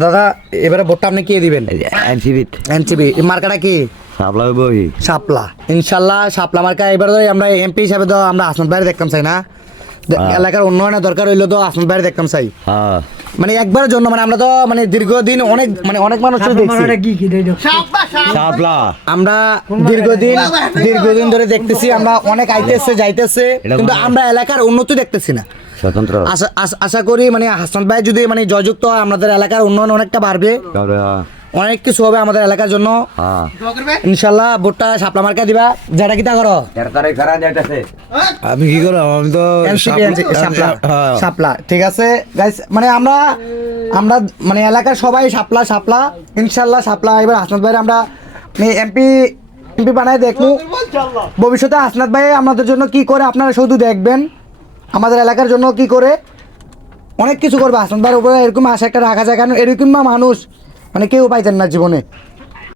দাদা এবারে ভোটটা আপনি কে দিবেন? NCB NCP. মার্কাটা কি? সাপলা বই শাপলা। ইনশাল্লাহ শাপলা মার্কা। এবার আমরা এমপি হিসাবে তো আমরা হাসনাত ভাইয়ের দেখতাম চাই না, এলাকার উন্নয়নের দরকার হইলে তো হাসনাত ভাইয়ের দেখতাম চাই। হ্যাঁ মানে একবারের জন্য মানে আমরা তো মানে দীর্ঘদিন অনেক মানুষ দেখছি, সাপলা আমরা দীর্ঘদিন ধরে দেখতেছি, আমরা অনেক আইতেছে যাইতেছে, কিন্তু আমরা এলাকার উন্নতি দেখতেছি না। স্বতন্ত্র আশা করি মানে হাসনাত ভাই যদি মানে জয়যুক্ত হয়, আমাদের এলাকার উন্নয়ন অনেকটা বাড়বে, অনেক কিছু হবে আমাদের এলাকার জন্য। ইনশাল্লাহ ভোটটা শাপলা মার্কা দিবা। যেটা কিতা করো আমি কি করলাম? আমি তো শাপলা। ঠিক আছে গাইস, মানে আমরা মানে এলাকার সবাই শাপলা। ইনশাল্লাহ শাপলা। এবার হাসনাত ভাই আমরা এমপি বানায় দেখবো। ভবিষ্যতে হাসনাত ভাই আমাদের জন্য কি করে আপনারা শুধু দেখবেন, আমাদের এলাকার জন্য কি করে অনেক কিছু করবে হাসনাত ভাইয়ের উপরে। এরকম আশা একটা রাখা যায়, কারণ এরকম মানুষ মানে কেউ পাইতেন না জীবনে।